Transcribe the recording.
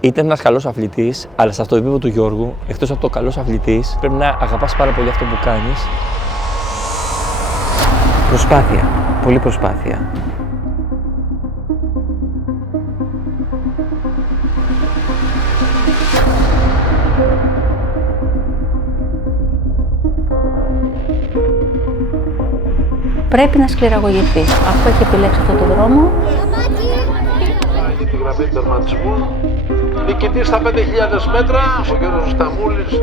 Ήταν ένας καλός αθλητής, αλλά σε αυτό το επίπεδο του Γιώργου, εκτός από το καλός αθλητής, πρέπει να αγαπάς πάρα πολύ αυτό που κάνεις. Προσπάθεια. Πολύ προσπάθεια. Πρέπει να σκληραγωγηθείς. Αφού έχει επιλέξει αυτό το δρόμο. Για τη γραμμή του τερματισμού. Νικητής στα 5.000 μέτρα, ο Γιώργος Σταμούλης.